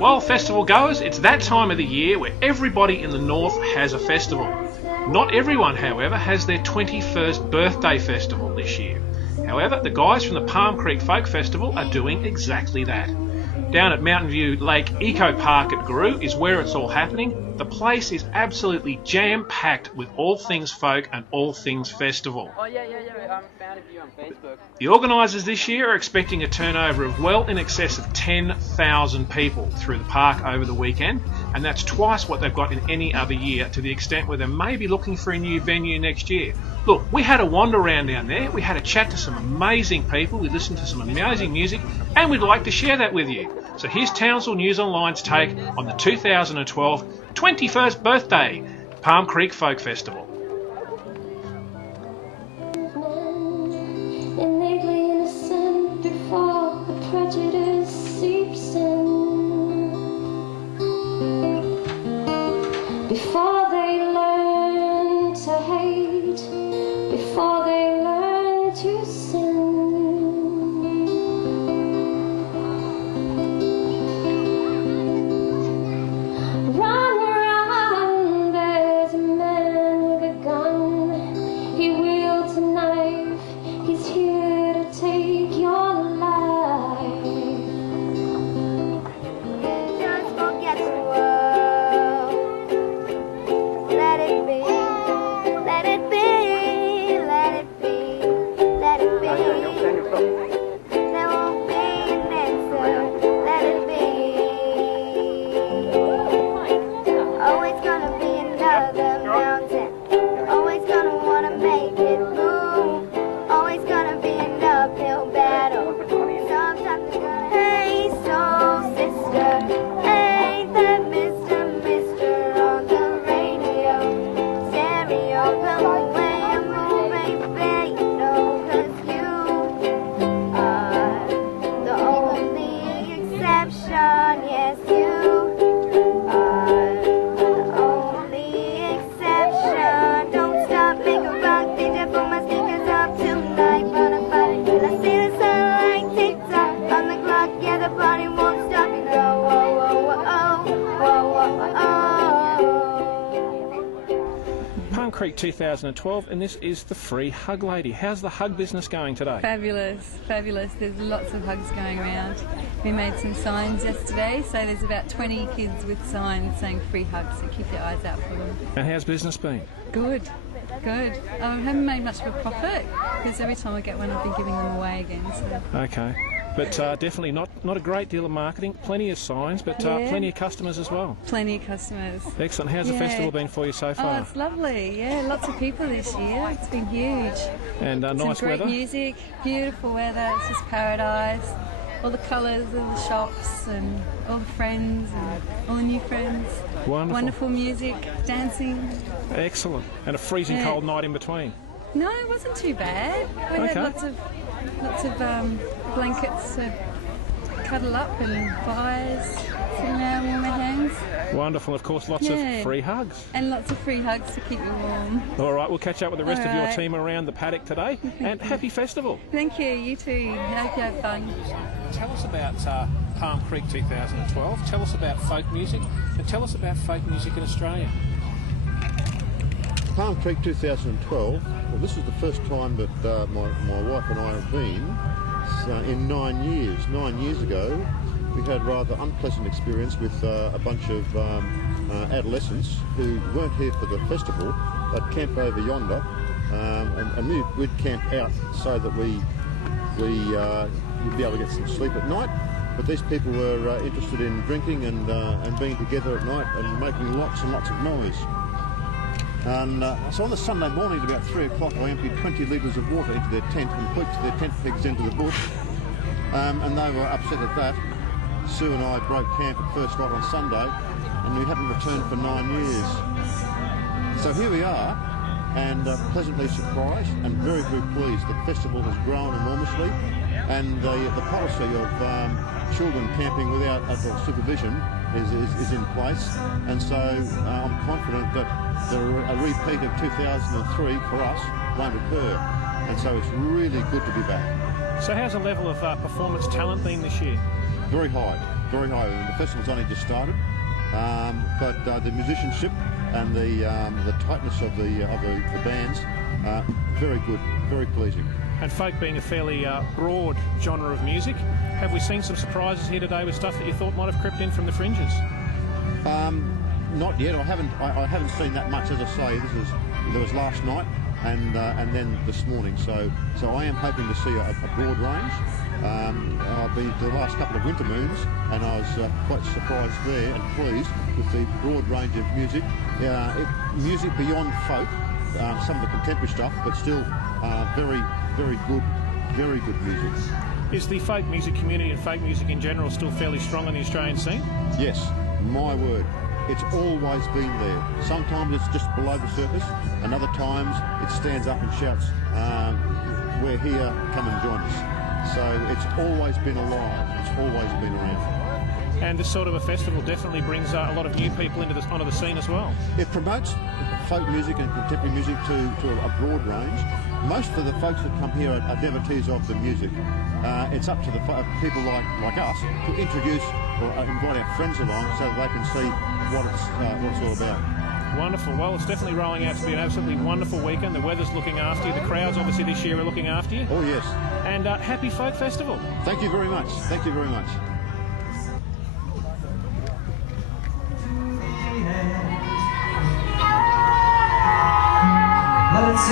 Well, festival goers, it's that time of the year where everybody in the north has a festival. Not everyone, however, has their 21st birthday festival this year. However, the guys from the Palm Creek Folk Festival are doing exactly that. Down at Mountain View Lake Eco Park at Guru is where it's all happening. The place is absolutely jam-packed with all things folk and all things festival. Oh, yeah. I found you on Facebook. The organisers this year are expecting a turnover of well in excess of 10,000 people through the park over the weekend, and that's twice what they've got in any other year, to the extent where they may be looking for a new venue next year. Look, we had a wander around down there, we had a chat to some amazing people, we listened to some amazing music, and we'd like to share that with you. So here's Townsville News Online's take on the 2012 21st birthday Palm Creek Folk Festival. Before they learn to hate, before they learn to sin. Run, there's a man with a gun. He wields a knife, he's here to take your life. Just forget the world. Let it be, let it be, let it be, let it be. There won't be an answer, let it be. Always gonna be another mountain, always gonna wanna make it move, always gonna be an uphill battle. Sometimes it's gonna, hey soul sister, ain't that Mr. on the radio, stereo, the way I'm moving, babe, you know, 'cause you are the only exception, yes you are the only exception. Don't stop, make a rock, DJ, put my sneakers up tonight, bonafide, till I see the sunlight tick-tock on the clock, yeah, the party won't stop, you know, whoa, whoa, whoa, whoa, whoa, whoa. Palm Creek 2012, and this is the Free Hug Lady. How's the hug business going today? Fabulous. There's lots of hugs going around. We made some signs yesterday, so there's about 20 kids with signs saying free hugs, so keep your eyes out for them. And how's business been? Good. I haven't made much of a profit, because every time I get one I've been giving them away again. So. Okay. But definitely not a great deal of marketing, plenty of signs, but Yeah. plenty of customers as well. Plenty of customers. Excellent. How's the Yeah. festival been for you so Oh, far? it's lovely. Yeah, lots of people this year. It's been huge. And nice Some great weather? music, beautiful weather. It's just paradise. All the colours of the shops and all the friends and all the new friends. Wonderful. Wonderful music, dancing. Excellent. And a freezing Yeah. cold night in between. No, it wasn't too bad. We had Okay. lots of blankets to cuddle up and fires sitting around warm our hands. Wonderful. Of course, lots Yeah. of free hugs. And lots of free hugs to keep you warm. All right, we'll catch up with the rest All of your right. team around the paddock today. And happy festival. Thank you, you too. Hope you have fun. Tell us about Palm Creek 2012. Tell us about folk music, and tell us about folk music in Australia. Palm Creek 2012, well, this is the first time that my wife and I have been in 9 years. 9 years ago, we had a rather unpleasant experience with a bunch of adolescents who weren't here for the festival, but camped over yonder, and we'd camp out so that we'd be able to get some sleep at night. But these people were interested in drinking and being together at night and making lots and lots of noise. And so on the Sunday morning at about 3 o'clock, I emptied 20 litres of water into their tent and put their tent pegs into the bush. And they were upset at that. Sue and I broke camp at first night on Sunday, and we hadn't returned for 9 years. So here we are, and pleasantly surprised and very, very pleased. The festival has grown enormously, and the policy of children camping without adult supervision is in place. And so I'm confident that a repeat of 2003 for us won't occur. And so it's really good to be back. So how's the level of performance talent been this year? Very high. very high. The festival's only just started, but the musicianship and the tightness of the bands, very good, very pleasing. And folk being a fairly broad genre of music, have we seen some surprises here today with stuff that you thought might have crept in from the fringes? Not yet. I haven't seen that much. As I say, there was last night and then this morning. So I am hoping to see a broad range. I've been to the last couple of winter moons, and I was quite surprised there and pleased with the broad range of music. Music beyond folk, some of the contemporary stuff, but still very good music. Is the folk music community and folk music in general still fairly strong on the Australian scene? Yes, my word. It's always been there. Sometimes it's just below the surface, and other times it stands up and shouts, we're here, come and join us. So it's always been alive. It's always been around. And this sort of a festival definitely brings a lot of new people onto the scene as well. It promotes folk music and contemporary music to a broad range. Most of the folks that come here are devotees of the music. It's up to the people like us to introduce or invite our friends along so that they can see what it's all about. Wonderful. Well, it's definitely rolling out to be an absolutely wonderful weekend. The weather's looking after you. The crowds, obviously, this year are looking after you. Oh, yes. And happy Folk Festival. Thank you very much. Thank you very much. Let's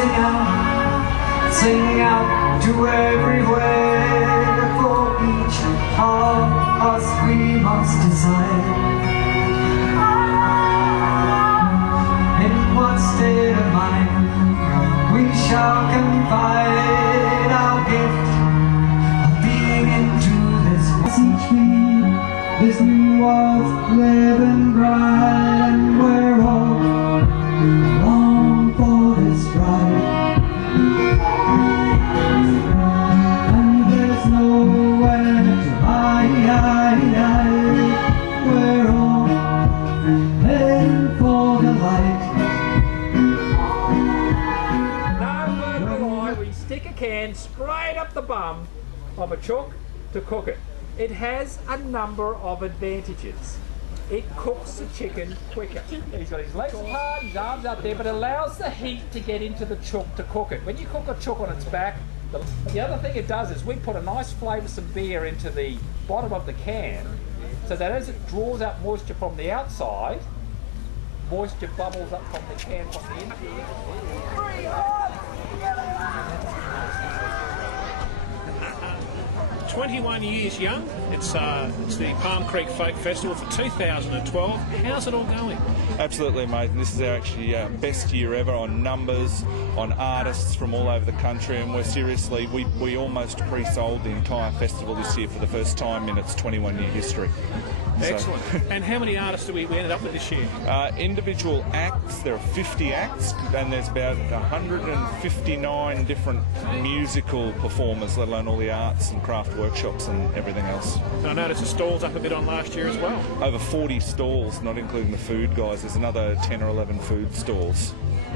sing out to everywhere, for each of us we must decide in what state of mind we shall confide our gift of being into this each week. This new world's living bright, and we're all long for this ride. And there's nowhere to hide. We're all heading for the light. No word of a lie, we stick a can straight up the bum of a chook to cook it. It has a number of advantages. It cooks the chicken quicker. He's got his legs apart, his arms out there, but allows the heat to get into the chook to cook it. When you cook a chook on its back, the other thing it does is we put a nice flavoursome beer into the bottom of the can, so that as it draws out moisture from the outside, moisture bubbles up from the can from the inside. 21 years young. It's the Palm Creek Folk Festival for 2012. How's it all going? Absolutely amazing. This is our actually best year ever on numbers, on artists from all over the country, and we almost pre-sold the entire festival this year for the first time in its 21-year history. Excellent. And how many artists do we ended up with this year? Individual acts, there are 50 acts, and there's about 159 different musical performers, let alone all the arts and craft workshops and everything else. And I noticed the stalls up a bit on last year as well. Over 40 stalls, not including the food guys. There's another 10 or 11 food stalls.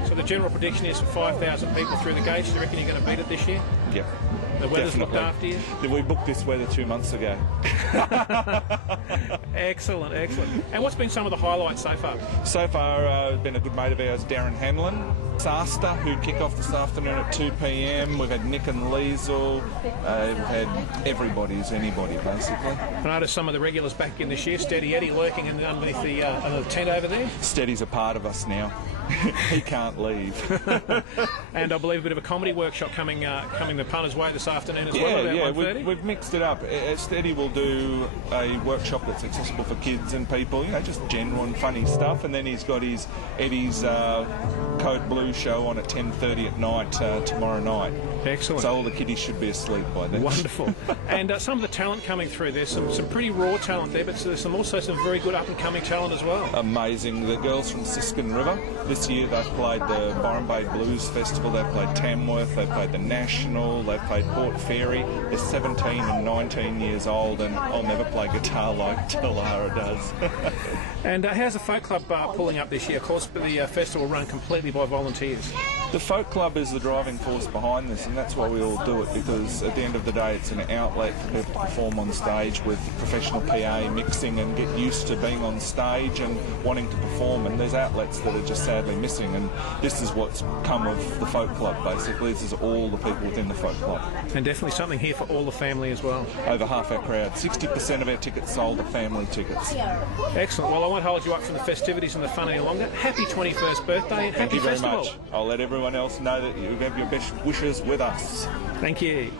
So the general prediction is for 5,000 people through the gates. Do you reckon you're going to beat it this year? Yep. The weather's Definitely. looked after you? We booked this weather 2 months ago. Excellent, excellent. And what's been some of the highlights so far? So far, been a good mate of ours, Darren Hanlon. Sasta, who kick off this afternoon at 2 p.m. We've had Nick and Liesel. We've had everybody's anybody, basically. I noticed some of the regulars back in this year. Steady Eddie lurking underneath the tent over there. Steady's a part of us now. He can't leave. And I believe a bit of a comedy workshop coming the punter's way this afternoon as well, about 1:30. We've mixed it up. Steady will do a workshop that's accessible for kids and people, just general and funny stuff, and then he's got Eddie's Code Blue show on at 10:30 at night tomorrow night. Excellent. So all the kiddies should be asleep by then. Wonderful. And some of the talent coming through, there's some pretty raw talent there, but there's also some very good up-and-coming talent as well. Amazing. The girls from Siskin River, this year they've played the Byron Bay Blues Festival, they've played Tamworth, they've played the National, they've played Port Fairy. They're 17 and 19 years old, and I'll never play guitar like Talara does. And how's the folk club pulling up this year? Of course, the festival run completely by volunteers. The folk club is the driving force behind this, and that's why we all do it, because at the end of the day it's an outlet for people to perform on stage with professional PA mixing and get used to being on stage and wanting to perform, and there's outlets that are just sadly missing, and this is what's come of the folk club basically. This is all the people within the folk club. And definitely something here for all the family as well. Over half our crowd, 60% of our tickets sold are family tickets. Excellent. Well, I won't hold you up from the festivities and the fun any longer. Happy 21st birthday and Thank happy you very festival. much. I'll let everyone else know that you have your best wishes with us. Thank you.